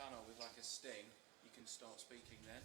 tunnel with like a sting, you can start speaking then.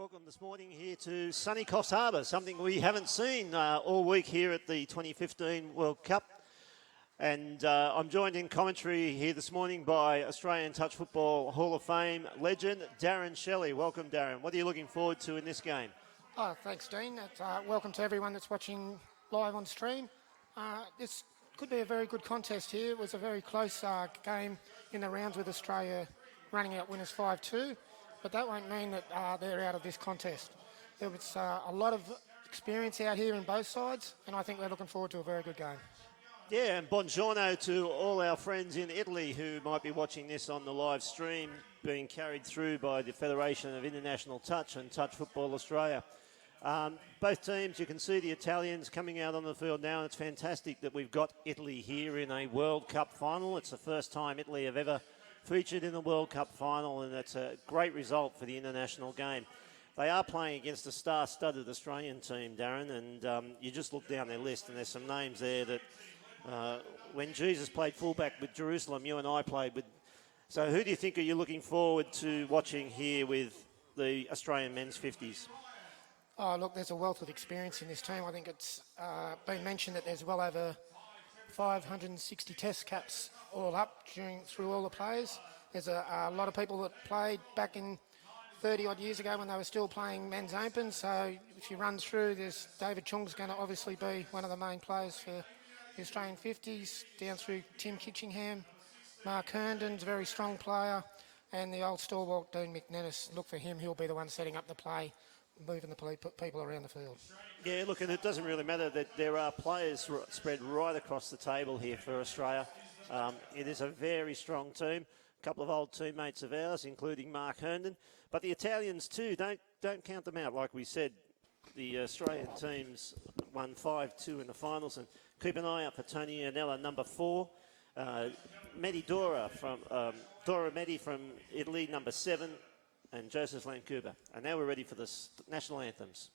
Welcome this morning here to sunny Coffs Harbour, something we haven't seen all week here at the 2015 World Cup. And I'm joined in commentary here this morning by Australian Touch Football Hall of Fame legend Darren Shelley. Welcome, Darren. What are you looking forward to in this game? Oh, thanks, Dean. Welcome to everyone that's watching live on stream. This could be a very good contest here. It was a very close game in the rounds with Australia running out winners 5-2, but that won't mean that they're out of this contest. There was a lot of experience out here in both sides, and I think we're looking forward to a very good game. Yeah, and buongiorno to all our friends in Italy who might be watching this on the live stream being carried through by the Federation of International Touch and Touch Football Australia. Both teams, you can see the Italians coming out on the field now, and it's fantastic that we've got Italy here in a World Cup final. It's the first time Italy have ever featured in the World Cup final, and it's a great result for the international game. They are playing against a star-studded Australian team, Darren, and you just look down their list and there's some names there that when Jesus played fullback with Jerusalem, you and I played with. So who do you think are you looking forward to watching here with the Australian men's 50s? Oh, look, there's a wealth of experience in this team. I think it's been mentioned that there's well over 560 test caps all up through all the players. There's a lot of people that played back in 30-odd years ago when they were still playing men's open. So if you run through, there's David Chung's going to obviously be one of the main players for the Australian 50s, down through Tim Kitchingham. Mark Herndon's a very strong player, and the old stalwart Dean McNennis. Look for him, he'll be the one setting up the play, moving the people around the field. Yeah, look, and it doesn't really matter that there are players spread right across the table here for Australia. It is a very strong team. A couple of old teammates of ours, including Mark Herndon. But the Italians too, don't count them out. Like we said, the Australian teams won 5-2 in the finals, and keep an eye out for Tony Anella, number 4. Medi Dora Dora Medi from Italy, number 7, and Joseph Lancuba. And now we're ready for the national anthems.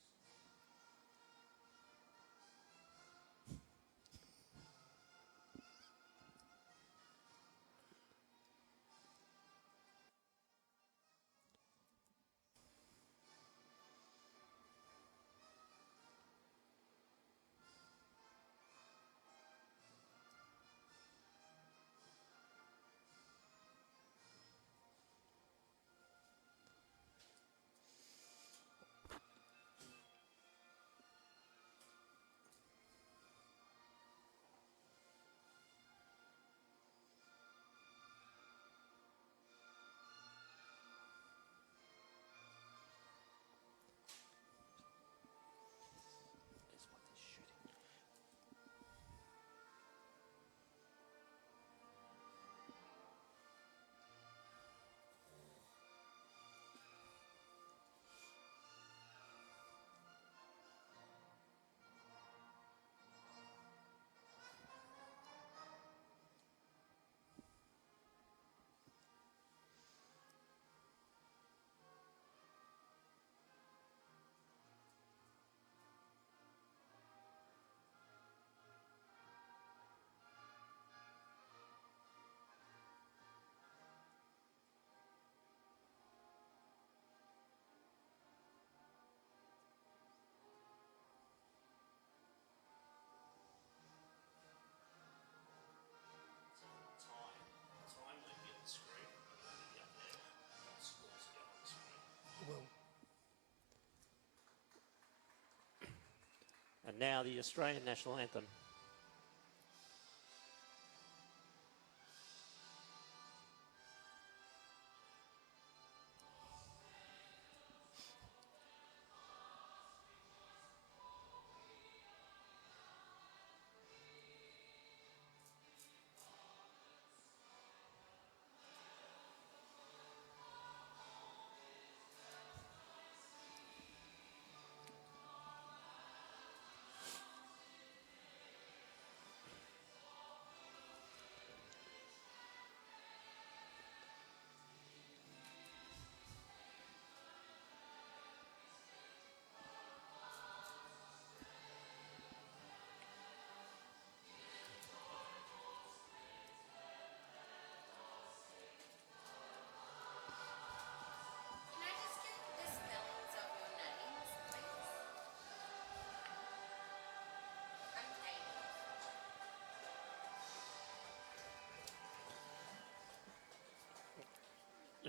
And now the Australian national anthem.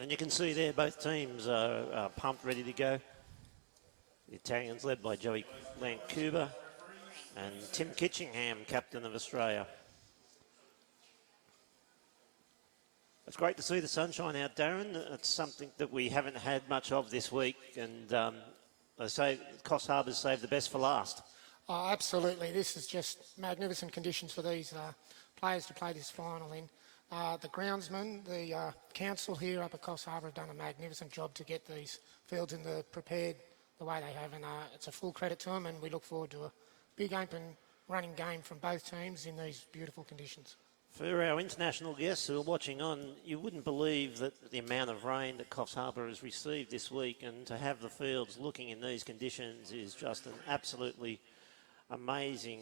And you can see there both teams are pumped, ready to go. The Italians led by Joey Lancuba and Tim Kitchingham, captain of Australia. It's great to see the sunshine out, Darren. It's something that we haven't had much of this week, and they say Coffs Harbour's saved the best for last. Oh, absolutely. This is just magnificent conditions for these players to play this final in. The groundsmen, the council here up at Coffs Harbour have done a magnificent job to get these fields in the prepared the way they have, and it's a full credit to them, and we look forward to a big open running game from both teams in these beautiful conditions. For our international guests who are watching on, you wouldn't believe that the amount of rain that Coffs Harbour has received this week, and to have the fields looking in these conditions is just an absolutely amazing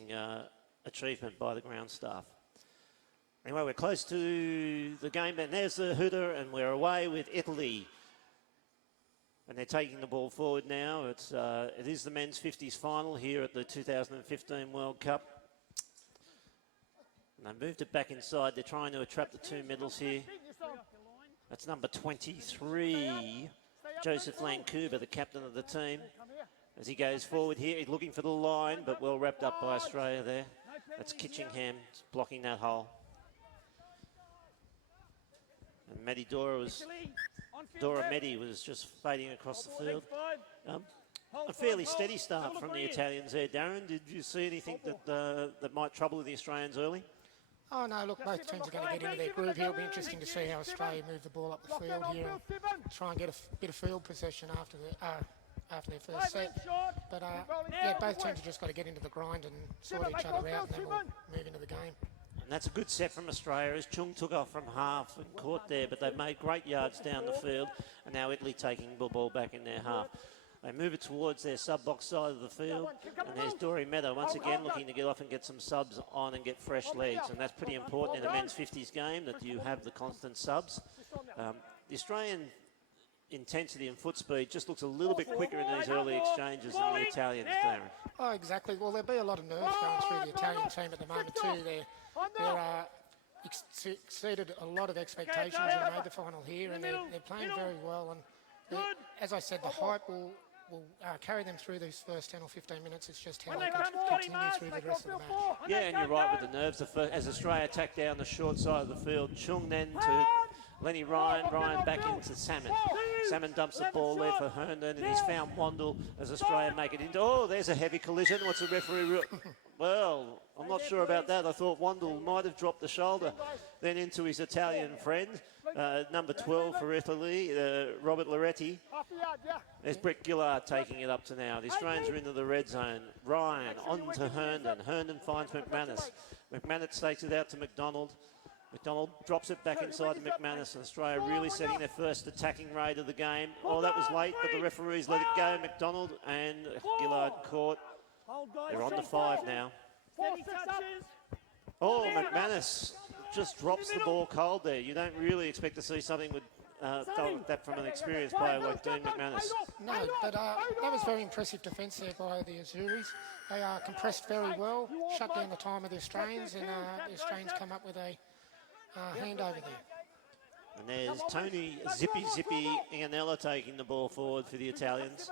achievement by the ground staff. Anyway, we're close to the game, and there's the hooter, and we're away with Italy. And they're taking the ball forward now. It is the men's 50s final here at the 2015 World Cup. And they moved it back inside. They're trying to trap the two middles here. That's number 23, Joseph Lancuba, the captain of the team. As he goes forward here, he's looking for the line, but well wrapped up by Australia there. That's Kitchingham blocking that hole. And Dora Medi was just fading across the field. A fairly steady start from the Italians there, Darren. Did you see anything that might trouble the Australians early? Oh no, look, both teams are going to get into their groove here. It'll be interesting to see how Australia move the ball up the field here and try and get a bit of field possession after their first set. But yeah, both teams have just got to get into the grind and sort each other out, and then we'll move into the game. And that's a good set from Australia as Chung took off from half and caught there, but they've made great yards down the field, and now Italy taking the ball back in their half. They move it towards their sub-box side of the field, and there's Dory Meadow once again looking to get off and get some subs on and get fresh legs, and that's pretty important in a men's 50s game, that you have the constant subs. The Australian intensity and foot speed just looks a little bit quicker in these early exchanges than the Italians, Darren. Oh, exactly. Well, there'll be a lot of nerves going through the Italian team at the moment too. They're exceeded a lot of expectations and made the final here, and they're playing very well. And as I said, the hype will carry them through these first 10 or 15 minutes. It's just how they continue through the rest of the match. Yeah, and you're right with the nerves. As Australia attack down the short side of the field, Chung then to Lenny Ryan, Ryan back into Salmon. Salmon dumps the ball there for Herndon, and he's found Wandle as Australia make it into. Oh, there's a heavy collision. What's the referee? Well, I'm not sure about that. I thought Wandle might have dropped the shoulder. Then into his Italian friend, number 12 for Italy, Robert Loretti. There's Brett Gillard taking it up to now. The Australians are into the red zone. Ryan on to Herndon. Herndon finds McManus. McManus takes it out to McDonald. McDonald drops it back inside to McManus, and Australia really setting their first attacking raid of the game. Oh, that was late, but the referees let it go. McDonald and Gillard caught. They're on to 5 now. Oh, McManus just drops the ball cold there. You don't really expect to see something with that from an experienced player like Dean McManus. No, but that was very impressive defence there by the Azuris. They compressed very well, shut down the time of the Australians, and the Australians come up with a handover there. And there's Tony Zippy Ianella taking the ball forward for the Italians.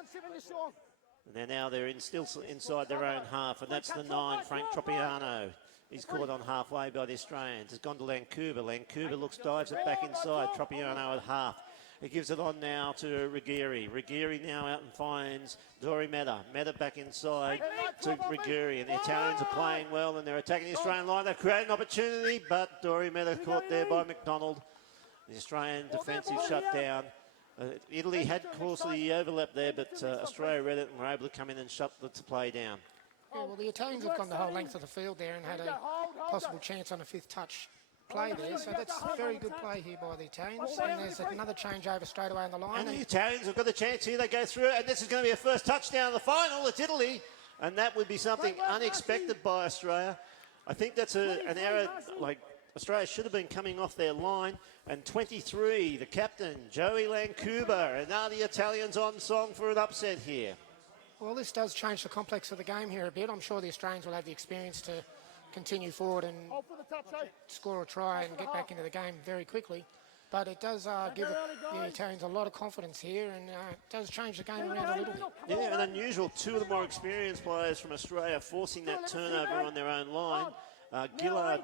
And they're still inside their own half, and that's the 9, Frank Tropiano. He's caught on halfway by the Australians. It's gone to Lancuba. Lancuba dives it back inside. Tropiano at half. He gives it on now to Rigiri. Rigiri now out and finds Dory Meda. Meda back inside to Rigiri. And the Italians are playing well, and they're attacking the Australian line. They've created an opportunity, but Dory Meda caught there by McDonald. The Australian defensive shut down. Italy had, of course, the overlap there, but Australia read it and were able to come in and shut the play down. Yeah, well, the Italians have gone the whole length of the field there and had a possible chance on a 5th touch play there. So that's very good play here by the Italians. And there's another change over straight away on the line. And the Italians have got the chance here. They go through, and this is going to be a first touchdown in the final. It's Italy. And that would be something unexpected by Australia. I think that's an error, like Australia should have been coming off their line. And 23, the captain, Joey Lancuba. And now the Italians on song for an upset here. Well, this does change the complex of the game here a bit. I'm sure the Australians will have the experience to continue forward and score a try and get back into the game very quickly. but it does give the Italians a lot of confidence here, and it does change the game around a little bit. Yeah, and unusual. Two of the more experienced players from Australia forcing that turnover on their own line. Gillard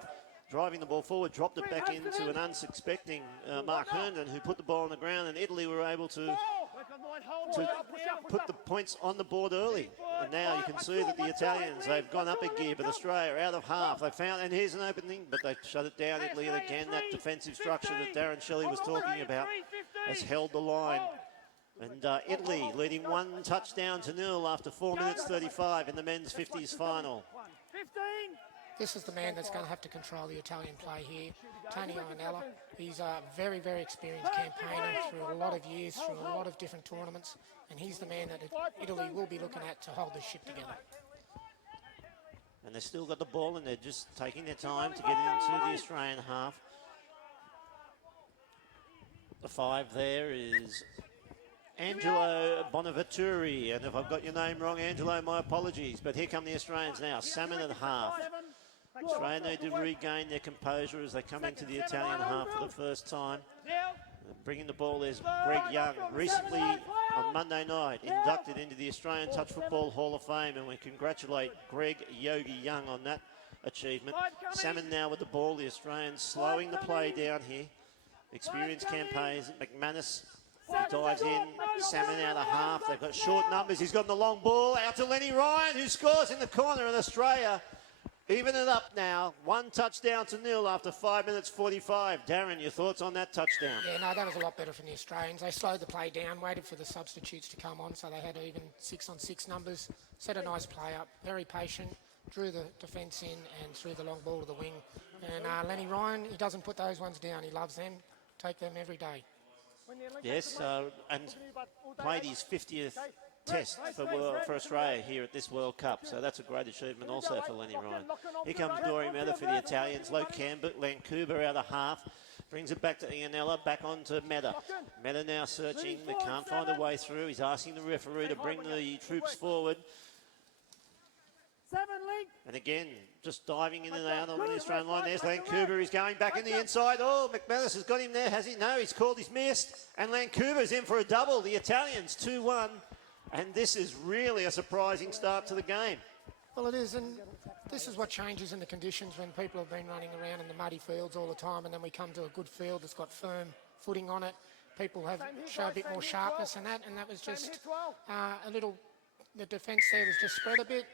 driving the ball forward, dropped it back into an unsuspecting Mark Herndon, who put the ball on the ground, and Italy were able to put the points on the board early. And now you can see that the Italians, they've gone up a gear, but Australia are out of half. They found, and here's an opening, but they shut it down, Italy, and again, that defensive structure that Darren Shelley was talking about has held the line. And Italy leading 1-0 after 4 minutes 35 in the men's 50s final. This is the man that's going to have to control the Italian play here, Tony Iannella. He's a very, very experienced campaigner through a lot of years, through a lot of different tournaments, and he's the man that Italy will be looking at to hold this ship together. And they've still got the ball, and they're just taking their time to get into the Australian half. The 5 there is Angelo Bonaventure, and if I've got your name wrong, Angelo, my apologies. But here come the Australians now, salmon at half. Australia need to regain their composure as they come into the Italian half for the first time. Bringing the ball is Greg Young, recently on Monday night inducted into the Australian Touch Football Hall of Fame, and we congratulate Greg Yogi Young on that achievement. Salmon now with the ball, the Australians slowing the play down here. Experienced campaigns, McManus, he dives in, Salmon out of half. They've got short numbers. He's got the long ball out to Lenny Ryan, who scores in the corner, and Australia even it up now. 1-0 after 5 minutes 45. Darren, your thoughts on that touchdown? Yeah, no, that was a lot better from the Australians. They slowed the play down, waited for the substitutes to come on, so they had even 6-on-6 numbers. Set a nice play up, very patient, drew the defence in and threw the long ball to the wing. And Lenny Ryan, he doesn't put those ones down. He loves them. Take them every day. Yes, and played his 50th test for Australia here at this World Cup. So that's a great achievement also for Lenny Ryan. Here comes Dory Meta for the Italians. Low Cambert, Lancuba out of half. Brings it back to Iannella, back on to Meta. Meta now searching. They can't find a way through. He's asking the referee to bring the troops forward. And again, just diving in and out on the Australian line. There's Lancuba. He's going back in the inside. Oh, McManus has got him there, has he? No, he's called his missed. And Lancuba's in for a double. The Italians 2-1. And this is really a surprising start to the game. Well, it is, and this is what changes in the conditions when people have been running around in the muddy fields all the time, and then we come to a good field that's got firm footing on it. People show a bit more sharpness and that was just a little. The defence there was just spread a bit.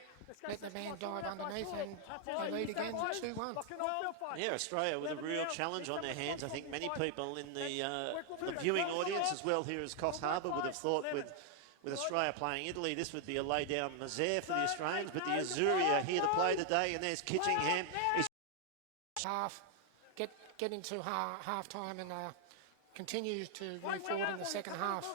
Let the man dive underneath, and they lead again 2-1. Yeah, Australia with a real challenge on their hands. I think many people in the viewing audience as well here as Coffs Harbour would have thought with Australia playing Italy, this would be a lay-down misère for the Australians, but the Azzurri are here to play today, and there's Kitchingham. Get into half-time and continue to move forward in the second half.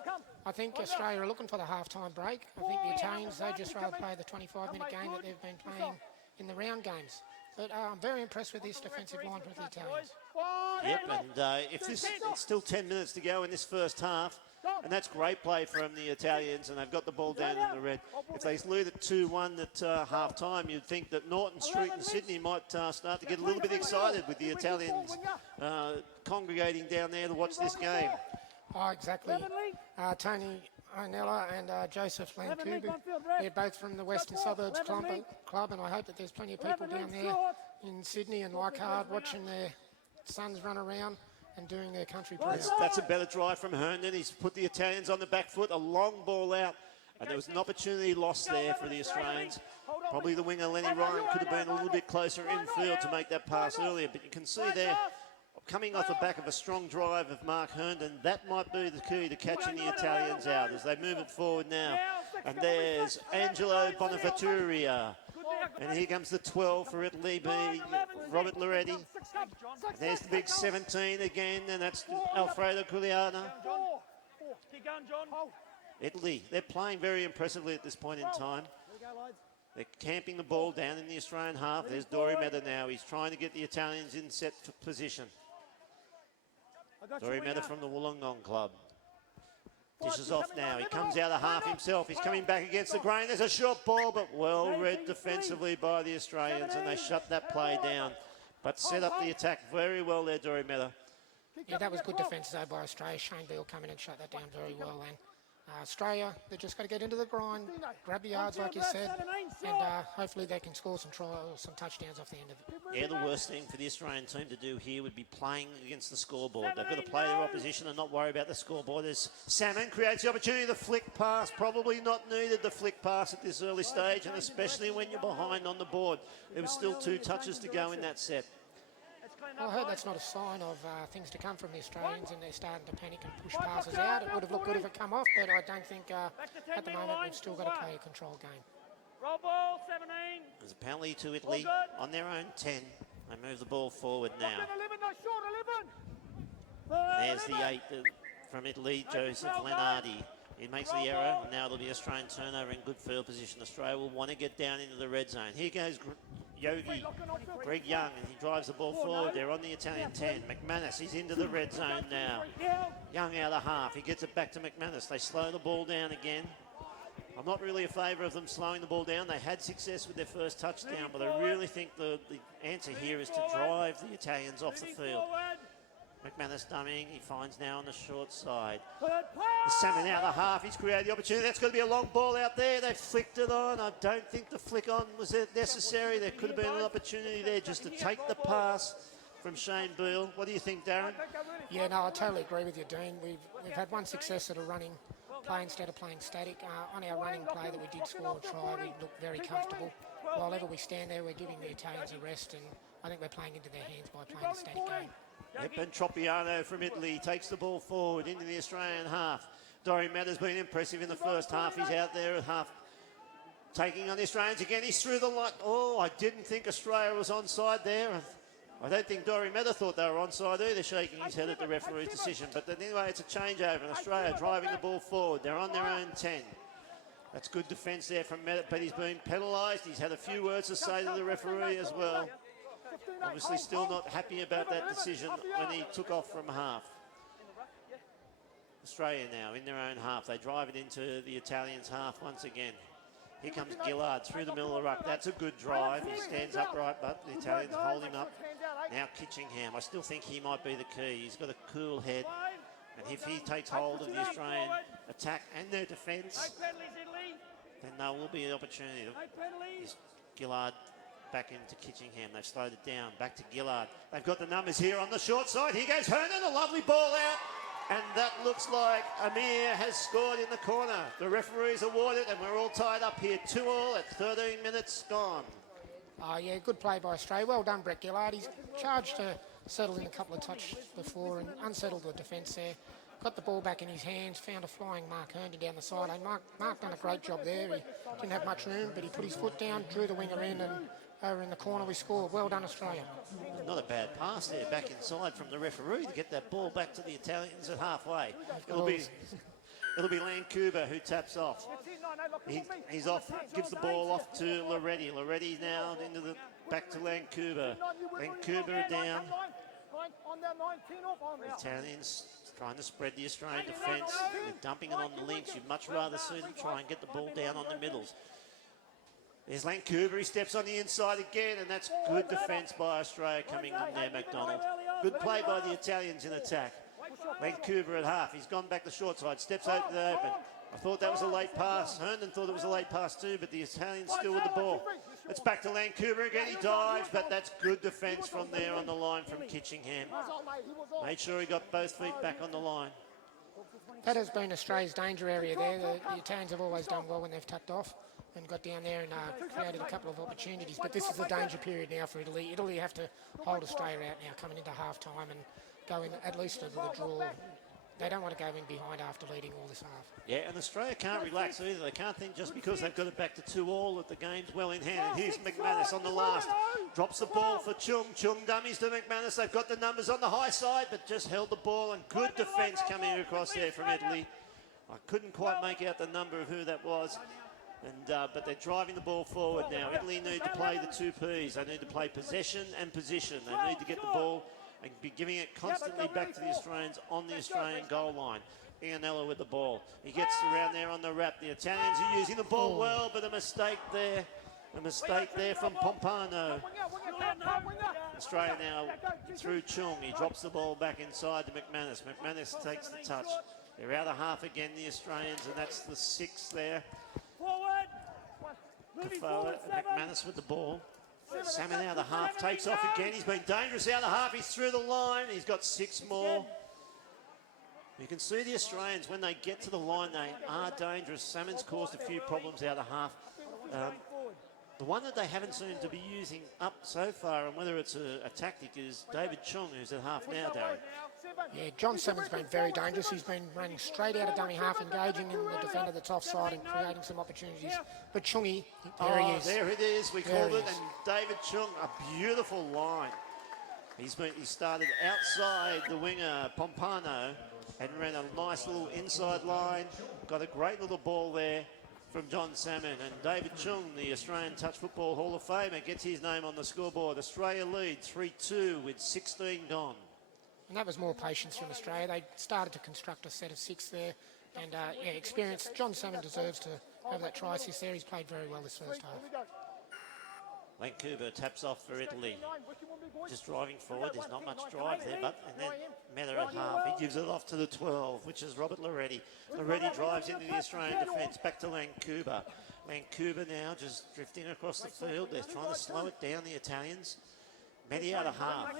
I think Australia are looking for the half-time break. I think the Italians, they just rather play the 25-minute game that they've been playing in the round games. But I'm very impressed with this defensive line for the Italians. Yep, and it's still 10 minutes to go in this first half, and that's great play from the Italians, and they've got the ball down in the red. If they lead at 2-1 at half-time, you'd think that Norton Street and Sydney might start to get a little bit excited with the Italians congregating down there to watch this game. Oh, exactly. Tony Iannella and Joseph Lancuba, they're both from the Western Suburbs Club, and I hope that there's plenty of people down there in Sydney and Leichhardt watching their sons run around and doing their country proud. That's a better drive from Herndon. He's put the Italians on the back foot, a long ball out, and there was an opportunity lost there for the Australians. Probably the winger Lenny Ryan could have been a little bit closer infield to make that pass earlier, but you can see there, coming off the back of a strong drive of Mark Herndon, that might be the key to catching the Italians out as they move it forward now. And there's Angelo Bonaventure. And here comes the 12 for Italy, Robert Loretti. There's the big 17 again, and that's Alfredo Giuliano. Italy, they're playing very impressively at this point in time. They're camping the ball down in the Australian half. There's Dory Meta now. He's trying to get the Italians in set position. Dory Meta from the Wollongong Club. Dishes off now. He comes out of half himself. He's coming back against the grain. There's a short ball, but well read defensively by the Australians, and they shut that play down. But set up the attack very well there, Dory Meta. Yeah, that was good defence though by Australia. Shane Beale come in and shut that down very well then. Australia, they've just got to get into the grind, grab the yards like you said, and hopefully they can score some some touchdowns off the end of it. Yeah, the worst thing for the Australian team to do here would be playing against the scoreboard. They've got to play their opposition and not worry about the scoreboard. As Salmon creates the opportunity, the flick pass, probably not needed, the flick pass at this early stage, and especially when you're behind on the board. There was still 2 touches to go in that set. Well, I hope that's not a sign of things to come from the Australians and they're starting to panic and push passes out. It would have looked good if it come off, but I don't think at the moment we've still got to play a controlled game. Roll ball, 17. There's a penalty to Italy on their own 10. They move the ball forward now. 11. There's the 8 from Italy, Joseph Lenardi. He makes the error, and now there'll be Australian turnover in good field position. Australia will want to get down into the red zone. Here goes Yogi, Greg Young, and he drives the ball forward. They're on the Italian 10. McManus, he's into the red zone now. Young out of half. He gets it back to McManus. They slow the ball down again. I'm not really a favour of them slowing the ball down. They had success with their first touchdown, but I really think the answer here is to drive the Italians off the field. McManus dummying, he finds now on the short side. The Salmon out of half, he's created the opportunity. That's going to be a long ball out there. They've flicked it on. I don't think the flick on was necessary. There could have been an opportunity there just to take the pass from Shane Beale. What do you think, Darren? Yeah, no, I totally agree with you, Dean. We've had one success at a running play instead of playing static. On our running play that we did score a try, we looked very comfortable. While ever we stand there, we're giving the Italians a rest, and I think we're playing into their hands by playing a static game. Yep, and Tropiano from Italy takes the ball forward into the Australian half. Dorian Matter's been impressive in the first half. He's out there at half, taking on the Australians again. He's through the line. Oh, I didn't think Australia was onside there. I don't think Dorian Matter thought they were onside either, shaking his head at the referee's decision. But anyway, it's a changeover, and Australia driving the ball forward. They're on their own 10. That's good defence there from Matter, but he's been penalised. He's had a few words to say to the referee as well. Obviously still not happy about that decision when he took off from half. Australia now in their own half. They drive it into the Italians' half once again. Here comes Gillard through the middle of the ruck. That's a good drive. He stands upright, but the Italians hold him up. Now Kitchingham. I still think he might be the key. He's got a cool head. And if he takes hold of the Australian attack and their defence, then there will be an opportunity. Is Gillard back into Kitchingham. They've slowed it down. Back to Gillard. They've got the numbers here on the short side. Here goes Hernan, a lovely ball out. And that looks like Amir has scored in the corner. The referees awarded, and we're all tied up here. 2-2 at 13 minutes gone. Yeah, good play by Australia. Well done, Brett Gillard. He's charged to settle in a couple of touches before and unsettled the defence there. Got the ball back in his hands, found a flying Mark Herndon down the sideline. Mark done a great job there. He didn't have much room, but he put his foot down, drew the winger in, and over in the corner we scored. Well done, Australia. Not a bad pass there, back inside from the referee to get that ball back to the Italians at halfway. It'll be Lancuba who taps off. He's off, gives the ball off to Loretti. Loretti now back to Lancuba. Lancuba down. The Italians trying to spread the Australian defence. They're dumping it on the links. You'd much rather see them try and get the ball down on the middles. There's Lancuba, he steps on the inside again, and that's good defence by Australia coming in there, McDonald. Good play by the Italians in attack. Lancuba at half, he's gone back the short side, steps out to the open. I thought that was a late pass. Herndon thought it was a late pass too, but the Italians still with the ball. It's back to Lancuba again, he dives, but that's good defence from there on the line from Kitchingham. Made sure he got both feet back on the line. That has been Australia's danger area there. The Italians have always done well when they've tucked off and got down there and created a couple of opportunities. But this is the danger period now for Italy. Italy have to hold Australia out now, coming into half-time and go in at least into the draw. They don't want to go in behind after leading all this half. Yeah, and Australia can't relax either. They can't think just because they've got it back to 2-2 that the game's well in hand. And here's McManus on the last. Drops the ball for Chung. Chung dummies to McManus. They've got the numbers on the high side, but just held the ball. And good defence coming across there from Italy. I couldn't quite make out the number of who that was. But they're driving the ball forward now. Italy need to play the 2 Ps. They need to play possession and position. They need to get the ball and be giving it constantly back to the Australians on the Australian goal line. Ianello with the ball. He gets around there on the wrap. The Italians are using the ball well, but a mistake there. A mistake there from Pompano. Australia now through Chung. He drops the ball back inside to McManus. McManus takes the touch. They're out of half again, the Australians, and that's the 6 there. McManus with the ball. Salmon out of half, takes off again. He's been dangerous out of half. He's through the line. He's got 6 more. You can see the Australians, when they get to the line, they are dangerous. Salmon's caused a few problems out of half. The one that they haven't seemed to be using up so far, and whether it's a tactic, is David Chung, who's at half now, Darren. Yeah, John Salmon's been very dangerous. He's been running straight out of dummy half, engaging in the defender that's offside and creating some opportunities. But Chungi, there he is. There it is. We called it. And David Chung, a beautiful line. He started outside the winger, Pompano, and ran a nice little inside line. Got a great little ball there from John Salmon. And David Chung, the Australian Touch Football Hall of Famer, gets his name on the scoreboard. Australia lead 3-2 with 16 gone. And that was more patience from Australia. They started to construct a set of 6 there. And, experience. John Salmon deserves to have that try assist there. He's played very well this first half. Vancouver taps off for Italy. Just driving forward. There's not much drive there, but and then Meta at half. He gives it off to the 12, which is Robert Loretti. Loretti drives into the Australian defence. Back to Vancouver. Vancouver now just drifting across the field. They're trying to slow it down, the Italians. Medi out of half.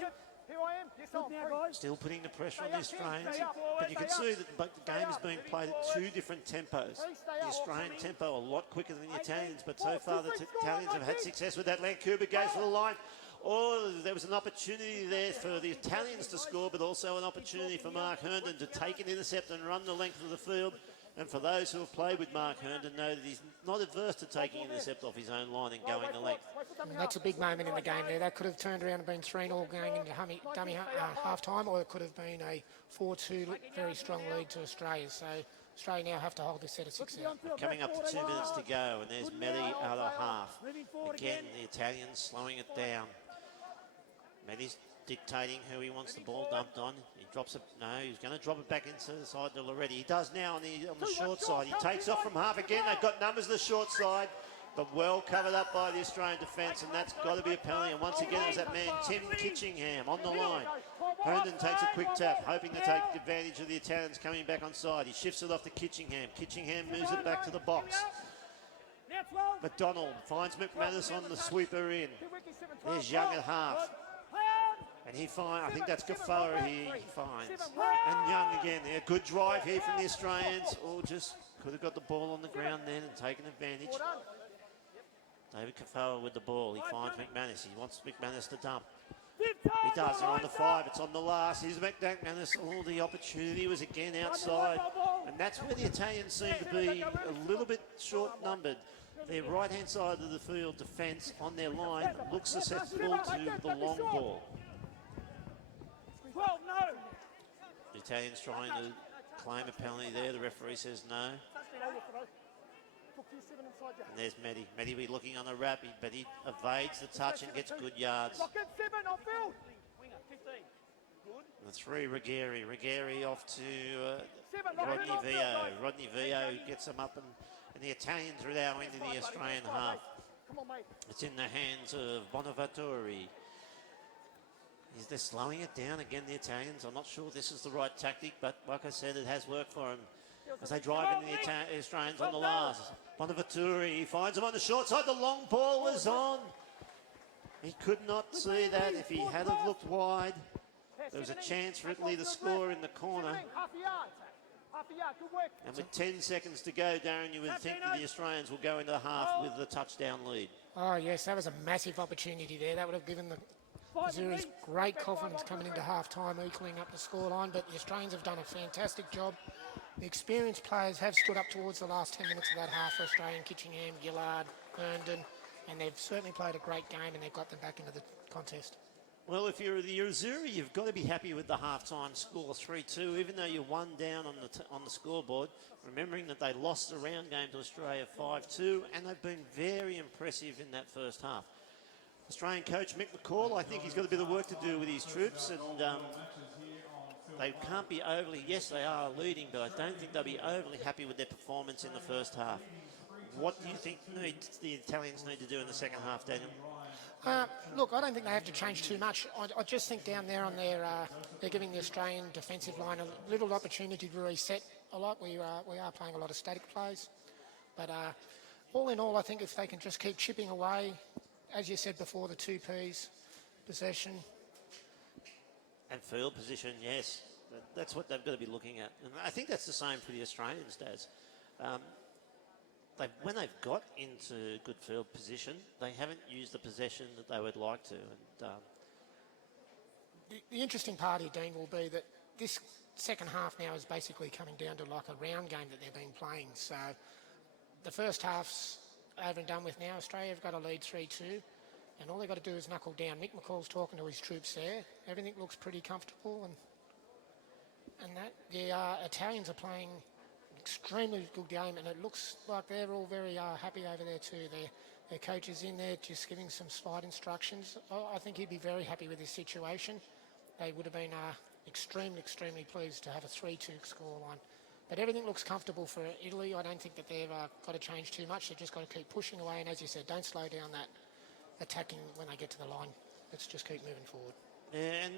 Still putting the pressure on the Australians. But you can see that the game is being played at 2 different tempos. The Australian tempo a lot quicker than the Italians, but so far the Italians have had success with that. Vancouver goes for the line. Oh, there was an opportunity there for the Italians to score, but also an opportunity for Mark Herndon to take an intercept and run the length of the field. And for those who have played with Mark Herndon know that he's not adverse to taking an intercept off his own line and going the length. That's a big moment in the game there. That could have turned around and been 3-0 going into dummy half-time, or it could have been a 4-2 very strong lead to Australia. So Australia now have to hold this set of 6 out. Coming up to 2 minutes to go, and there's Medi out of half. Again, the Italians slowing it down. Medi's dictating who he wants the ball dumped on. He drops it. No, he's going to drop it back into the side to Loretti. He does now on the short side. He takes off from half again. They've got numbers on the short side, but well covered up by the Australian defence, and that's got to be a penalty. And once again, it was that man, Tim Kitchingham, on the line. Herndon takes a quick tap, hoping to take advantage of the Italians coming back on side. He shifts it off to Kitchingham. Kitchingham moves it back to the box. McDonald finds McManus on the sweeper in. There's Young at half. And he finds, I think that's Gafoa he finds. And Young again there. Good drive here from the Australians. Oh, just could have got the ball on the ground then and taken advantage. David Gafoa with the ball. He finds McManus. He wants McManus to dump. He does. They're on the 5. It's on the last. Here's McManus. Oh, the opportunity was again outside. And that's where the Italians seem to be a little bit short-numbered. Their right-hand side of the field defence on their line looks susceptible to the long ball. The Italians trying to claim a penalty there. The referee says no. And there's Medi. Medi be looking on the wrap, but he evades the touch and gets good yards. The 3, Ruggieri. Ruggieri off to Rodney Vio. Rodney Vio gets them up, and the Italians are now into the Australian half. It's in the hands of Bonaventure. They're slowing it down again, the Italians. I'm not sure this is the right tactic, but like I said, it has worked for them as they drive into the Australians on the last. Bonaventure, he finds him on the short side. The long ball was on. He could not see that. If he had have looked wide, there was a chance for Italy to score in the corner. And with 10 seconds to go, Darren, you would think that the Australians will go into half with the touchdown lead. Oh, yes, that was a massive opportunity there. That would have given the Missouri's great confidence coming into half-time, equaling up the scoreline, but the Australians have done a fantastic job. The experienced players have stood up towards the last 10 minutes of that half for Australian, Kitchingham, Gillard, Herndon, and they've certainly played a great game and they've got them back into the contest. Well, if you're the Missouri, you've got to be happy with the half-time score, 3-2, even though you're 1 down on the scoreboard, remembering that they lost the round game to Australia 5-2, and they've been very impressive in that first half. Australian coach Mick McCall, I think he's got a bit of work to do with his troops, and they can't be overly, yes, they are leading, but I don't think they'll be overly happy with their performance in the first half. What do you think the Italians need to do in the second half, Daniel? Look, I don't think they have to change too much. I just think down there on their, they're giving the Australian defensive line a little opportunity to reset a lot. We are playing a lot of static plays. But all in all, I think if they can just keep chipping away, as you said before, the 2Ps, possession. And field position, yes. That's what they've got to be looking at. And I think that's the same for the Australians, Daz. When they've got into good field position, they haven't used the possession that they would like to. And the interesting part here, Dean, will be that this second half now is basically coming down to like a round game that they've been playing. So the first half's over and done with now. Australia have got a lead 3-2, and all they've got to do is knuckle down. Mick McCall's talking to his troops there. Everything looks pretty comfortable, and that the Italians are playing extremely good game, and it looks like they're all very happy over there too. Their coach is in there just giving some slight instructions. I think he'd be very happy with this situation. They would have been extremely pleased to have a 3-2 scoreline. But everything looks comfortable for Italy. I don't think that they've got to change too much. They've just got to keep pushing away, and as you said, don't slow down that attacking when they get to the line. Let's just keep moving forward. Yeah, and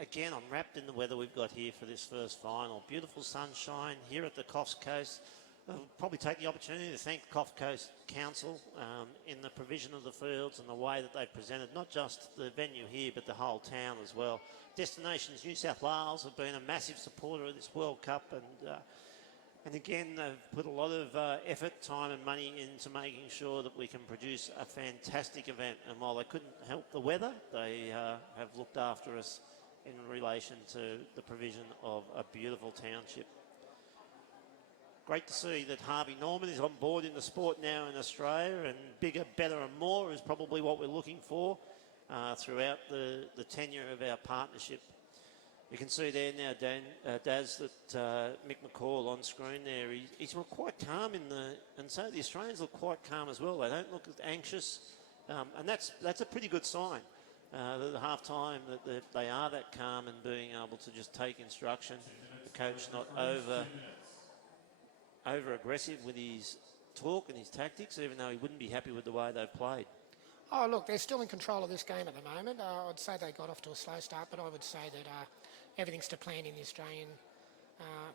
again, I'm wrapped in the weather we've got here for this first final. Beautiful sunshine here at the Coffs Coast. I'll probably take the opportunity to thank the Coffs Coast Council in the provision of the fields and the way that they've presented, not just the venue here, but the whole town as well. Destinations New South Wales have been a massive supporter of this World Cup, and again, they've put a lot of effort, time and money into making sure that we can produce a fantastic event. And while they couldn't help the weather, they have looked after us in relation to the provision of a beautiful township. Great to see that Harvey Norman is on board in the sport now in Australia, and bigger, better and more is probably what we're looking for throughout the tenure of our partnership. You can see there now, Daz, that Mick McCall on screen there, he's quite calm and so the Australians look quite calm as well. They don't look anxious, and that's a pretty good sign. At the half-time that they are that calm and being able to just take instruction. The coach not over aggressive with his talk and his tactics, even though he wouldn't be happy with the way they've played. Oh, look, they're still in control of this game at the moment. I'd say they got off to a slow start, but I would say that everything's to plan in the Australian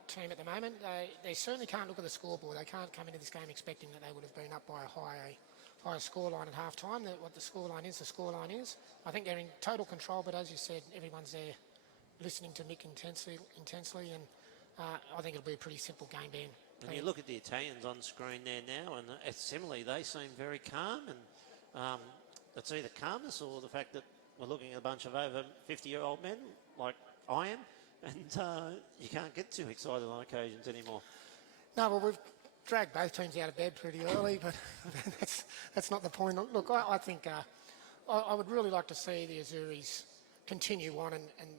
team at the moment. They certainly can't look at the scoreboard. They can't come into this game expecting that they would have been up by a higher scoreline at half-time. What the scoreline is, I think they're in total control, but as you said, everyone's there listening to Mick intensely, and I think it'll be a pretty simple game, Ben. And you look at the Italians on screen there now, and similarly, they seem very calm, and it's either calmness or the fact that we're looking at a bunch of over 50-year-old men like I am, and you can't get too excited on occasions anymore. No, well, we've dragged both teams out of bed pretty early, but that's not the point. Look, I think I would really like to see the Azuris continue on, and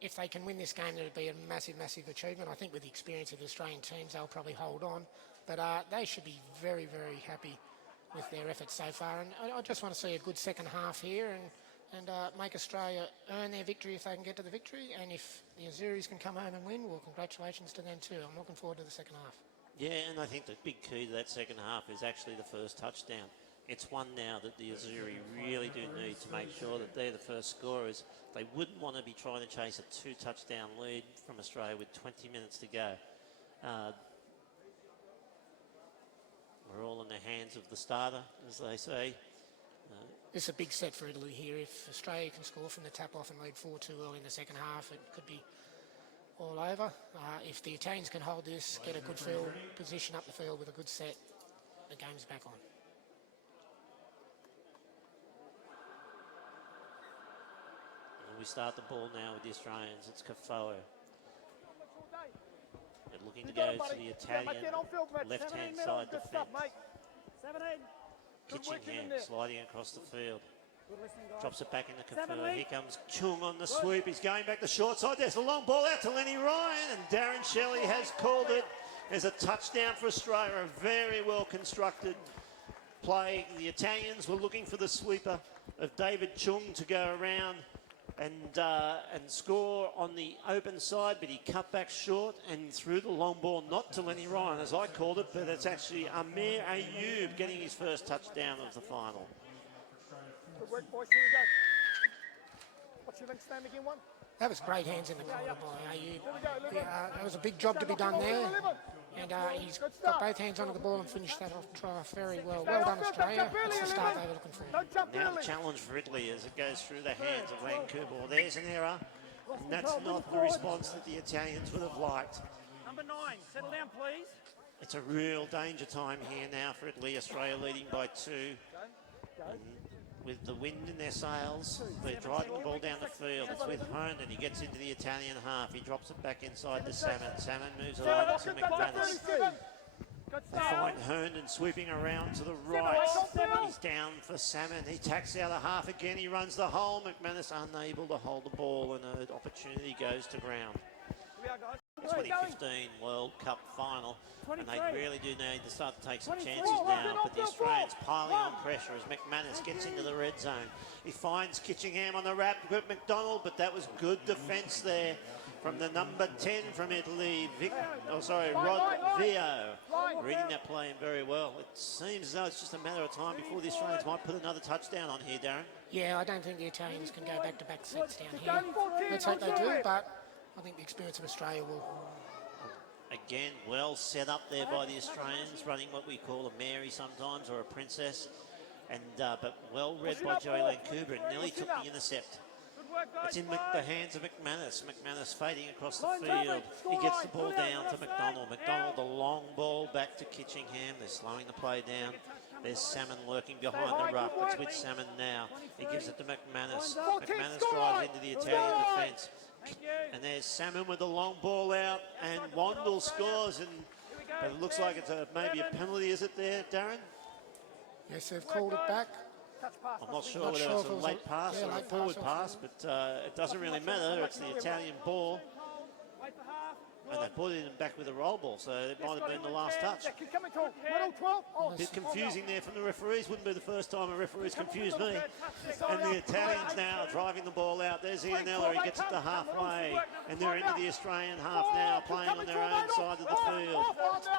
if they can win this game, it would be a massive achievement. I think with the experience of the Australian teams, they'll probably hold on, but they should be very happy with their efforts so far. And I just want to see a good second half here and make Australia earn their victory if they can get to the victory. And if the Azuris can come home and win, well, congratulations to them too. I'm looking forward to the second half. Yeah, and I think the big key to that second half is actually the first touchdown. It's one now that the Azzurri really do need to make sure that they're the first scorers. They wouldn't want to be trying to chase a 2-touchdown lead from Australia with 20 minutes to go. We're all in the hands of the starter, as they say. It's a big set for Italy here. If Australia can score from the tap-off and lead 4-2 early in the second half, it could be all over. If the Italians can hold this, get a good field position up the field with a good set, the game's back on. And we start the ball now with the Australians. It's Kafoa. They're looking to go to the Italian left-hand side defence. Kitchingham sliding across the field. Drops it back into Kafoa. Here comes Chung on the sweep. He's going back the short side. There's a long ball out to Lenny Ryan, and Darren Shelley has called it. There's a touchdown for Australia. A very well constructed play. The Italians were looking for the sweeper of David Chung to go around and score on the open side, but he cut back short and threw the long ball, not to Lenny Ryan as I called it, but it's actually Amir Ayoub getting his first touchdown of the final. work, boys. Here we go. What's your length name again, one? That was great hands in the corner by Ayub. That was a big job to be done there. And he's got both hands onto the ball and finished that off try very well. Well done, Australia. That's the start they were looking for. Now the challenge for Italy as it goes through the hands of Vancouver. Well, there's an error, and that's not the response that the Italians would have liked. Number 9, settle down, please. It's a real danger time here now for Italy. Australia leading by 2. And with the wind in their sails, they're driving the ball down the field. It's with Herndon. He gets into the Italian half. He drops it back inside to Salmon. Salmon moves it over to McManus. They find Herndon sweeping around to the right. He's down for Salmon. He tacks out a half again. He runs the hole. McManus unable to hold the ball, and an opportunity goes to ground. 2015 World Cup final, and they really do need to start to take some chances now, but the Australians piling on pressure as McManus gets into the red zone. He finds Kitchingham on the wrap with McDonald, but that was good defence there from the number 10 from Italy, Rod Vio. Reading that play in very well. It seems as though it's just a matter of time before the Australians might put another touchdown on here, Darren. Yeah, I don't think the Italians can go back-to-back sets down here. Let's hope they do, but I think the experience of Australia will. Again, well set up there by the Australians, running what we call a Mary sometimes, or a princess, and but well read by Joey Vancouver, and nearly took the intercept. It's in the hands of McManus. McManus fading across the field. He gets the ball down to McDonald. McDonald, the long ball back to Kitchingham. They're slowing the play down. There's Salmon lurking behind the ruck. It's with Salmon now. He gives it to McManus. McManus drives into the Italian defence. And there's Salmon with the long ball out, and Wandel scores, and it looks like it's maybe a penalty, is it there, Darren? Yes, they've called it back. I'm not sure whether it's a late pass or a forward pass, but it doesn't really matter. It's the Italian ball. And they put it in back with a roll ball, so it might have been the last touch. A bit confusing there from the referees. Wouldn't be the first time a referee's confused me. And the Italians now driving the ball out. There's Ianella. He gets it to halfway. And they're into the Australian half now, playing on their own side of the field.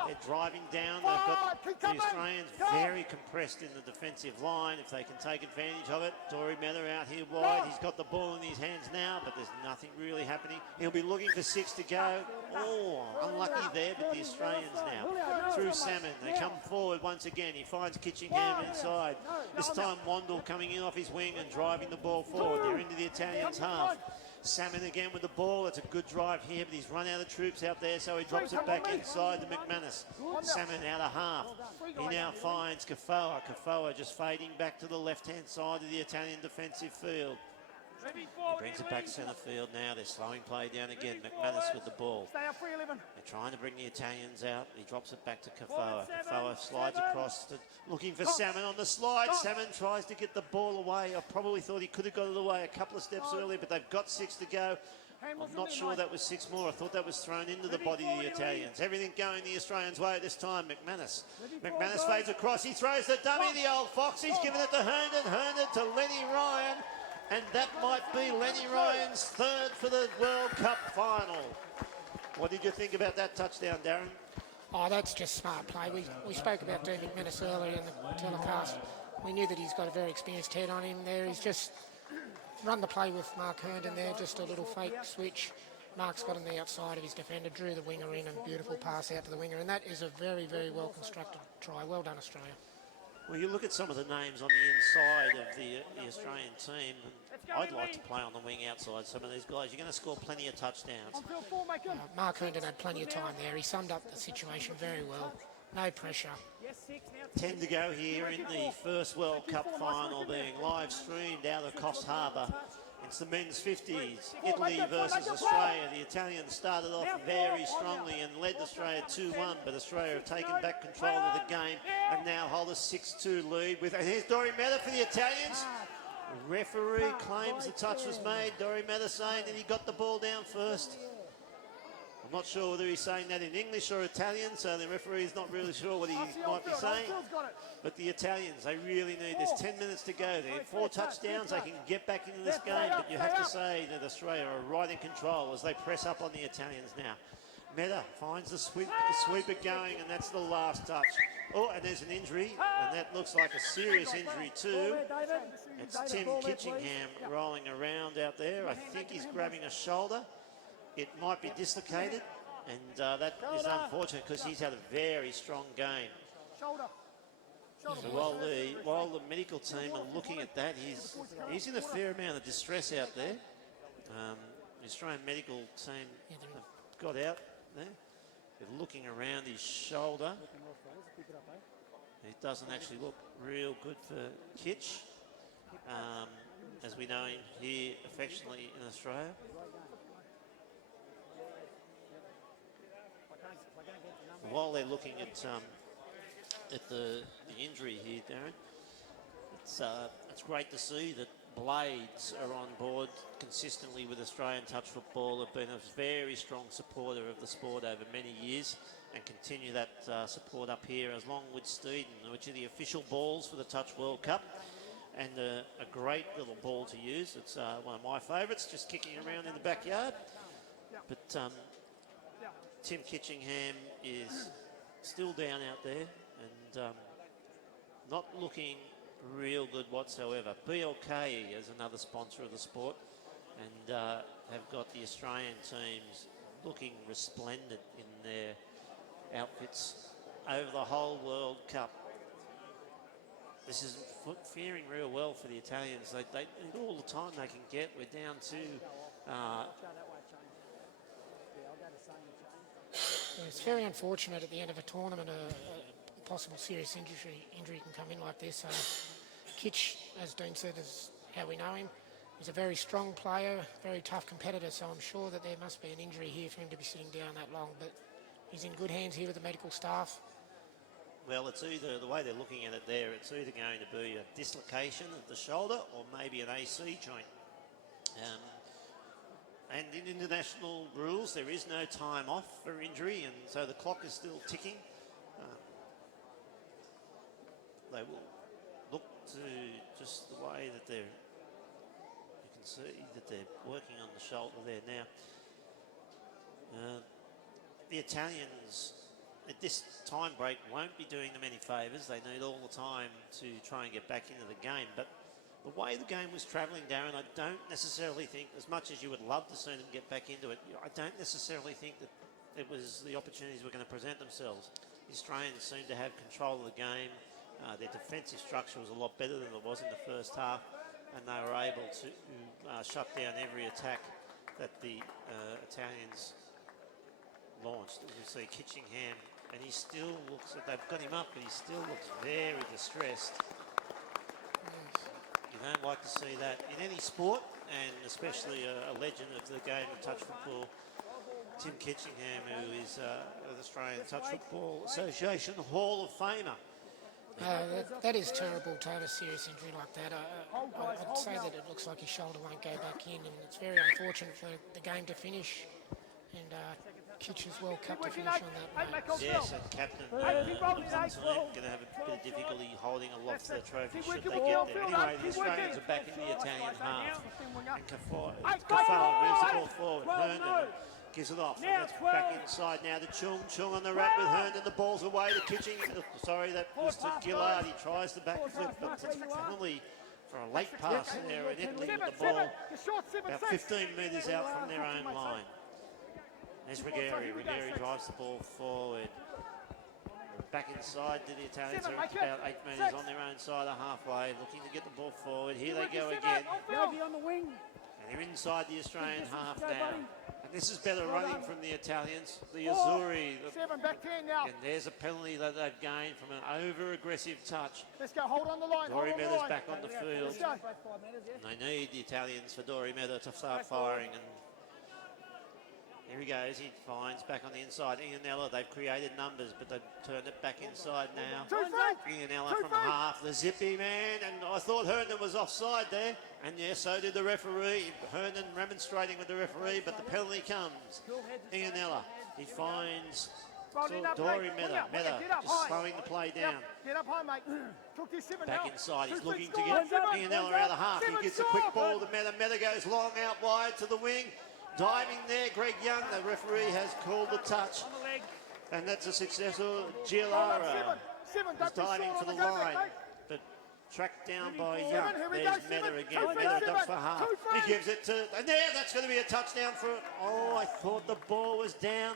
They're driving down. They've got the Australians very compressed in the defensive line. If they can take advantage of it. Dory Meta out here wide. He's got the ball in his hands now, but there's nothing really happening. He'll be looking for 6 to go. Oh, unlucky there, but the Australians now through Salmon. They come forward once again. He finds Kitchingham inside. This time Wandel coming in off his wing and driving the ball forward. They're into the Italians' half. Salmon again with the ball. It's a good drive here, but he's run out of troops out there, so he drops it back inside to McManus. Salmon out of half. He now finds Kafoa. Kafoa just fading back to the left-hand side of the Italian defensive field. He brings it back centre field now. They're slowing play down again. McManus with the ball. They're trying to bring the Italians out. He drops it back to Kafoa. Kafoa slides across, looking for Salmon on the slide. Salmon tries to get the ball away. I probably thought he could have got it away a couple of steps earlier, but they've got 6 to go. I'm not sure that was 6 more. I thought that was thrown into the body of the Italians. Everything going the Australians' way at this time. McManus. McManus fades across. He throws the dummy, the old fox. He's given it to Herndon. Herndon to Lenny Ryan. And that might be Lenny Ryan's 3rd for the World Cup final. What did you think about that touchdown, Darren? Oh, that's just smart play. We spoke about Dean McManus earlier in the telecast. We knew that he's got a very experienced head on him there. He's just run the play with Mark Herndon there, just a little fake switch. Mark's got on the outside of his defender, drew the winger in, and beautiful pass out to the winger. And that is a very, very well constructed try. Well done, Australia. Well, you look at some of the names on the inside of the Australian team, and I'd like to play on the wing outside some of these guys. You're going to score plenty of touchdowns. Mark Herndon had plenty of time there. He summed up the situation very well. No pressure. 10 to go here in the first World Cup final, being live streamed out of Coffs Harbour. It's the men's 50s, Italy versus Australia. The Italians started off very strongly and led Australia 2-1, but Australia have taken back control of the game and now hold a 6-2 lead. And here's Dory Meta for the Italians. The referee claims the touch was made. Dory Meta saying that he got the ball down first. I'm not sure whether he's saying that in English or Italian, so the referee is not really sure what he might be saying. But the Italians, they really need, there's 10 minutes to go. They have 4 touchdowns, they can get back into this game, but you have to say that Australia are right in control as they press up on the Italians now. Meta finds the sweeper going, and that's the last touch. Oh, and there's an injury, and that looks like a serious injury too. It's Tim Kitchingham rolling around out there. I think he's grabbing a shoulder. It might be dislocated, and that is unfortunate because he's had a very strong game. So while the medical team are looking at that, he's in a fair amount of distress out there. The Australian medical team have got out there. They're looking around his shoulder. It doesn't actually look real good for Kitch, as we know him here affectionately in Australia. While they're looking at the injury here, Darren, it's great to see that Blades are on board consistently with Australian touch football. They've been a very strong supporter of the sport over many years, and continue that support up here, along with Steeden, which are the official balls for the Touch World Cup, and a great little ball to use. It's one of my favourites, just kicking around in the backyard. But Tim Kitchingham is still down out there and not looking real good whatsoever. BLK is another sponsor of the sport, and have got the Australian teams looking resplendent in their outfits over the whole World Cup. This isn't faring real well for the Italians. They all the time they can get. We're down to it's very unfortunate at the end of a tournament a possible serious injury can come in like this. Kitch, as Dean said, is how we know him. He's a very strong player, very tough competitor, so I'm sure that there must be an injury here for him to be sitting down that long, but he's in good hands here with the medical staff. Well, it's either, the way they're looking at it there, it's either going to be a dislocation of the shoulder or maybe an AC joint. And in international rules, there is no time off for injury, and so the clock is still ticking. They will look to just the way that you can see that they're working on the shoulder there now. The Italians at this time break won't be doing them any favours. They need all the time to try and get back into the game. But the way the game was travelling, Darren, I don't necessarily think, as much as you would love to see them get back into it, I don't necessarily think that it was the opportunities were going to present themselves. The Australians seemed to have control of the game. Their defensive structure was a lot better than it was in the first half, and they were able to shut down every attack that the Italians launched. As you see, Kitchingham, and he still looks, they've got him up, but he still looks very distressed. You don't like to see that in any sport, and especially a legend of the game of touch football, Tim Kitchingham, who is an Australian Touch Football Association Hall of Famer. That is terrible to have a serious injury like that. I'd say that it looks like his shoulder won't go back in, and it's very unfortunate for the game to finish, and Kitch's World Cup to finish on that note. Yes, and captain of the team going to have a bit of difficulty holding aloft the trophy should they get there. Anyway, the Australians are back in the Italian half, and Kafala moves the ball forward. Herndon gives it off, and that's back inside now to Chung. Chung on the rack with Herndon. The ball's away to Kitching. Sorry, that was to Gillard. He tries the back flip, but it's penalty for a late pass there, and Italy with the ball about 15 metres out from their own line. There's Ruggieri. Ruggieri drives the ball forward. Back inside to the Italians, are about 8 metres on their own side of halfway, looking to get the ball forward. Here they go again. And they're inside the Australian half now. And this is better running from the Italians. The Azzurri. And there's a penalty that they've gained from an over-aggressive touch. Let's go, hold on the line. Dory Meadows back on the field. And they need the Italians for Dory Meadows to start firing. And here he goes, he finds back on the inside. Ianella, they've created numbers, but they've turned it back inside now. Ianella from half, the zippy man, and I thought Herndon was offside there. And yes, so did the referee. Herndon remonstrating with the referee, but the penalty comes. Ianella, he finds Dory Meta just slowing the play down. Get up high, mate. Back inside, he's looking to get Ianella out of the half. He gets a quick ball to Meta. Meta goes long out wide to the wing. Diving there, Greg Young, the referee has called the touch. And that's a successful Gillara. Seven, He's don't be diving short for on the the go line, back, mate. but tracked down by Seven, Young. here we There's go, Meta seven. again. Two, Meta three, ducks for seven. half. Two, He three. gives it to, and there, that's going to be a touchdown for it. Oh, I thought the ball was down.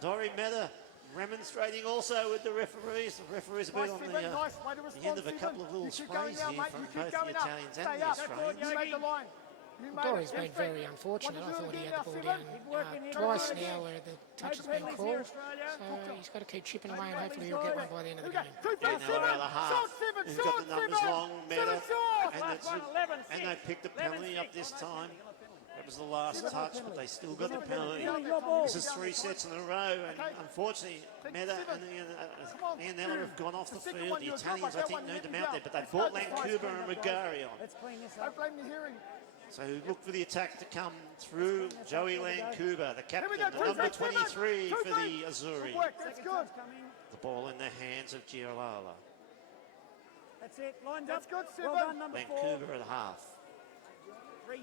Dory Meta remonstrating also with the referees. The referees have been on Nice, nice. Way to the end of a respond, couple of little You keep going sprays now, here mate. from You keep both the going up. Italians and Stay the up. Australians. You made the line. You made Dory's it. been very unfortunate. I thought he had the ball down twice now where the touch has been called. So he's got to keep chipping away and hopefully he'll get one by the end of the game. Yeah, now we're out of the half. He's got the numbers long, Meta, and they picked the penalty up this time. That was the last touch, but they still got the penalty. This is 3 sets in a row, and unfortunately, Meta and Ianella have gone off the field. The Italians, I think, need them out there, but they brought Lancuba and Regari on. Don't blame the hearing. So look for the attack to come through Joey Lancuba, the captain, the number 23 for the Azzurri. That's good. The ball in the hands of Girolala. That's it. Lined That's up. good, Seven. Well done, number 4. Vancouver at half. 3.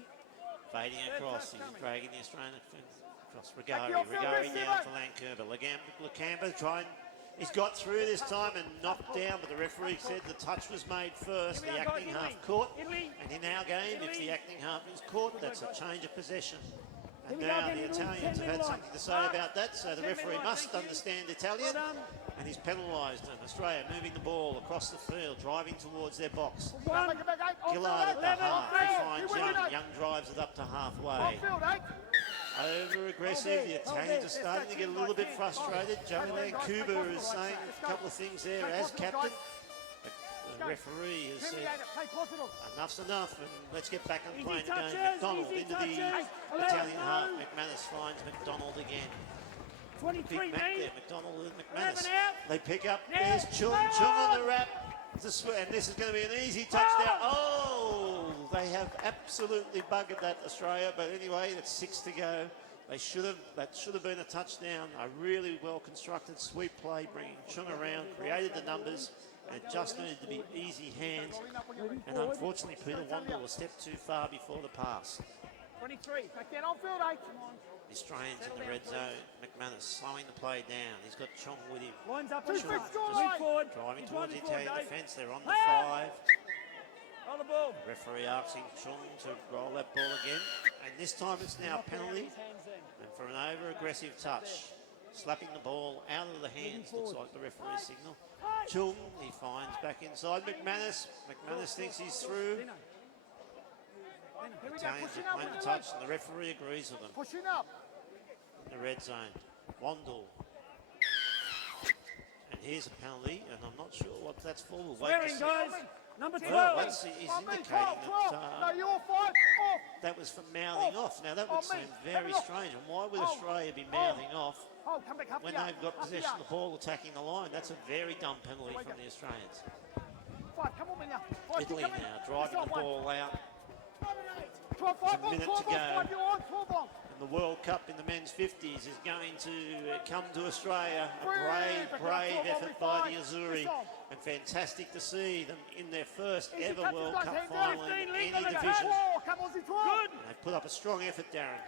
Fading across, he's dragging the Australian across. Thank you, I'll feel Regari this, down Seven. for Lancamba. Lacamba trying. He's got through this time and knocked down, but the referee said the touch was made first. The acting half caught, and in our game, if the acting half is caught, that's a change of possession. And now the Italians have had something to say about that, so the referee must understand Italian, and he's penalised. And Australia moving the ball across the field, driving towards their box. Gillard at the half, they find Young. Young drives it up to halfway. Over aggressive, the Italians are starting to get a little bit frustrated. Joey Lancuba is saying a couple of things there as captain. The referee has said enough's enough and let's get back and play the game. McDonald into the Italian half. McManus finds McDonald again. 23, Big Mac mate. there, McDonald and McManus. 11 out. They pick up, there's Chung on the wrap. And this is going to be an easy touchdown. Oh, they have absolutely buggered that, Australia. But anyway, that's 6 to go. That should have been a touchdown. A really well constructed sweep play, bringing Chung around, created the numbers, and it just needed to be easy hands. And unfortunately, Peter Wandel was stepped too far before the pass. 23. Back down on field, 8. The Australians in the red zone. McManus slowing the play down. He's got Chong with him. Lines up on Two, the six, score Move line. forward. Driving He's towards the running forward, Italian Dave. defence. They're on the 5. On the ball. Referee asking Chung to roll that ball again. And this time it's now a penalty. And for an over-aggressive touch. Slapping the ball out of the hands, looks like the referee's signal. Chung, he finds back inside McManus. McManus thinks he's through. The Italians are playing the touch and the referee agrees with them. Pushing up. In the red zone. Wandel. And here's a penalty, and I'm not sure what that's for. We'll wait to Swearing, see. guys. Number 12. Well, he's indicating 12. that No, you're 5. Off. that was for mouthing off. Now, that would On me. seem very Come on. strange. And why would Oh. Australia be mouthing off Oh, come back up when here. they've got Up possession of here. the ball attacking the line? That's a very dumb penalty from the Australians. 5, come on, man, now. 5, Italy come in. now driving the ball out. 12, 5 There's a minute on, to 12 on, go. 5, you're on, 12 on. And the World Cup in the men's 50s is going to come to Australia. A Brave, brave brave effort by the fine. Azzurri. Yes, on. And fantastic to see them in their first Easy ever touches, World guys, Cup hands final down. in 15, any legal, division. Oh, come on, Z12. Good. They've put up a strong effort, Darren.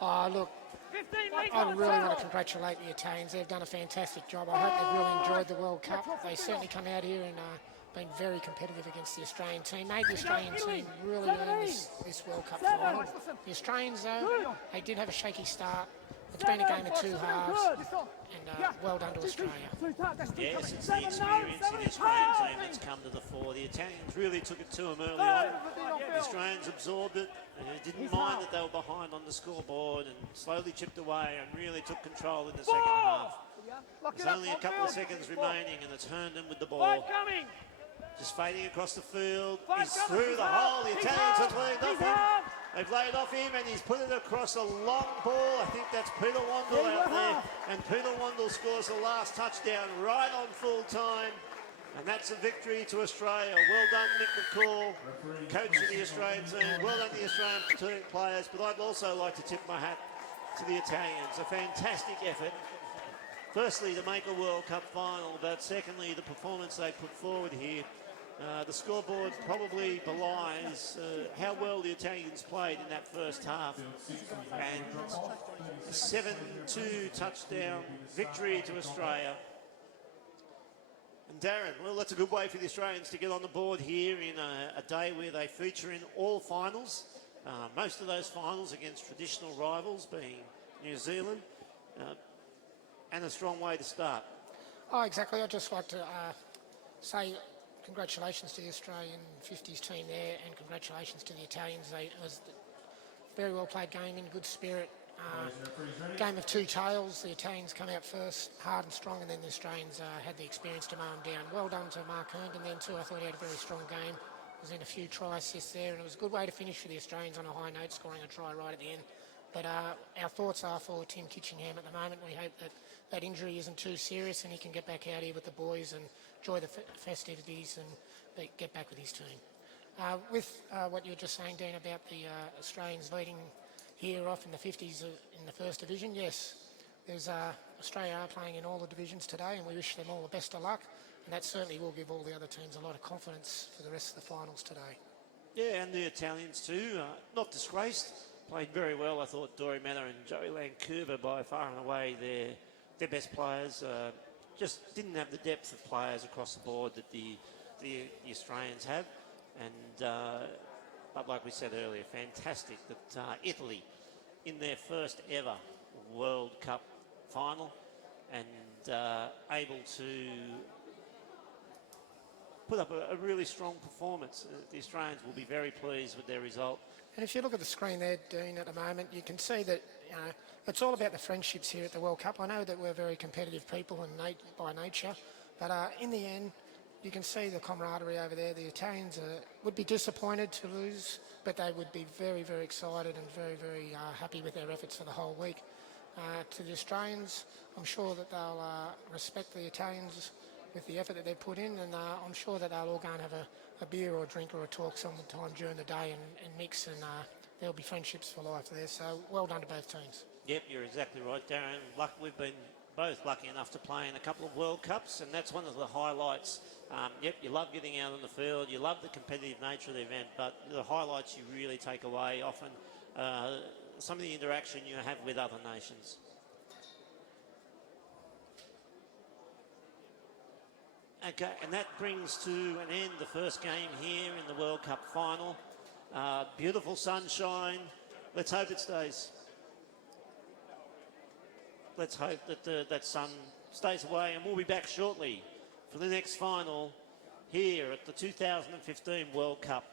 Oh, look, 15, legal. I really want to congratulate the Italians. They've done a fantastic job. I hope they've really enjoyed the World Cup. They certainly come out here and been very competitive against the Australian team. Made the Australian team really earn this World Cup final. The Australians, though, they did have a shaky start. It's been a game of 2 halves, and well done to Australia. Yes, it's the experience in the Australian team that's come to the fore. The Italians really took it to them early on. The Australians absorbed it, didn't mind that they were behind on the scoreboard and slowly chipped away and really took control in the second half. There's only a couple of seconds remaining and it's Herndon with the ball. Five coming. Just fading across the field. Five He's coming. through the He's hole. up. The He's Italians up. have laid off He's him. up. They've laid off him and he's put it across a long ball. I think that's Peter Wandel out there. And Peter Wandel scores the last touchdown right on full time. And that's a victory to Australia. Well done, Nick McCall, coach of the Australian team. Well done, the Australian team players. But I'd also like to tip my hat to the Italians. A fantastic effort. Firstly, to make a World Cup final, but secondly, the performance they put forward here. The scoreboard probably belies how well the Italians played in that first half. And a 7-2 touchdown victory to Australia. And Darren, well, that's a good way for the Australians to get on the board here in a day where they feature in all finals. Most of those finals against traditional rivals being New Zealand, and a strong way to start. Oh, exactly. I'd just like to say congratulations to the Australian 50s team there, and congratulations to the Italians. It was a very well played game in good spirit. Game of two tails. The Italians come out first, hard and strong, and then the Australians had the experience to mow them down. Well done to Mark Herndon then too. I thought he had a very strong game. Was in a few try assists there, and it was a good way to finish for the Australians on a high note, scoring a try right at the end. But our thoughts are for Tim Kitchingham at the moment. We hope that that injury isn't too serious and he can get back out here with the boys and enjoy the festivities and get back with his team. With what you were just saying, Dean, about the Australians leading here off in the 50s in the first division, yes, there's Australia are playing in all the divisions today, and we wish them all the best of luck. And that certainly will give all the other teams a lot of confidence for the rest of the finals today. Yeah, and the Italians too, not disgraced. Played very well, I thought. Dory Manor and Joey Lancuva by far and away their best players. Just didn't have the depth of players across the board that the Australians have. And but like we said earlier, fantastic that Italy, in their first ever World Cup final, and able to put up a really strong performance. The Australians will be very pleased with their result. And if you look at the screen there, Dean, at the moment, you can see that it's all about the friendships here at the World Cup. I know that we're very competitive people by nature, but in the end, you can see the camaraderie over there. The Italians would be disappointed to lose, but they would be very, very excited and very, very happy with their efforts for the whole week. To the Australians, I'm sure that they'll respect the Italians with the effort that they've put in, and I'm sure that they'll all go and have a beer or a drink or a talk sometime during the day and mix, and there'll be friendships for life there. So well done to both teams. Yep, you're exactly right, Darren. We've been both lucky enough to play in a couple of World Cups, and that's one of the highlights. Yep, you love getting out on the field, you love the competitive nature of the event, but the highlights you really take away often some of the interaction you have with other nations. Okay, and that brings to an end the first game here in the World Cup final. Beautiful sunshine. Let's hope it stays. Let's hope that that sun stays away, and we'll be back shortly for the next final here at the 2015 World Cup.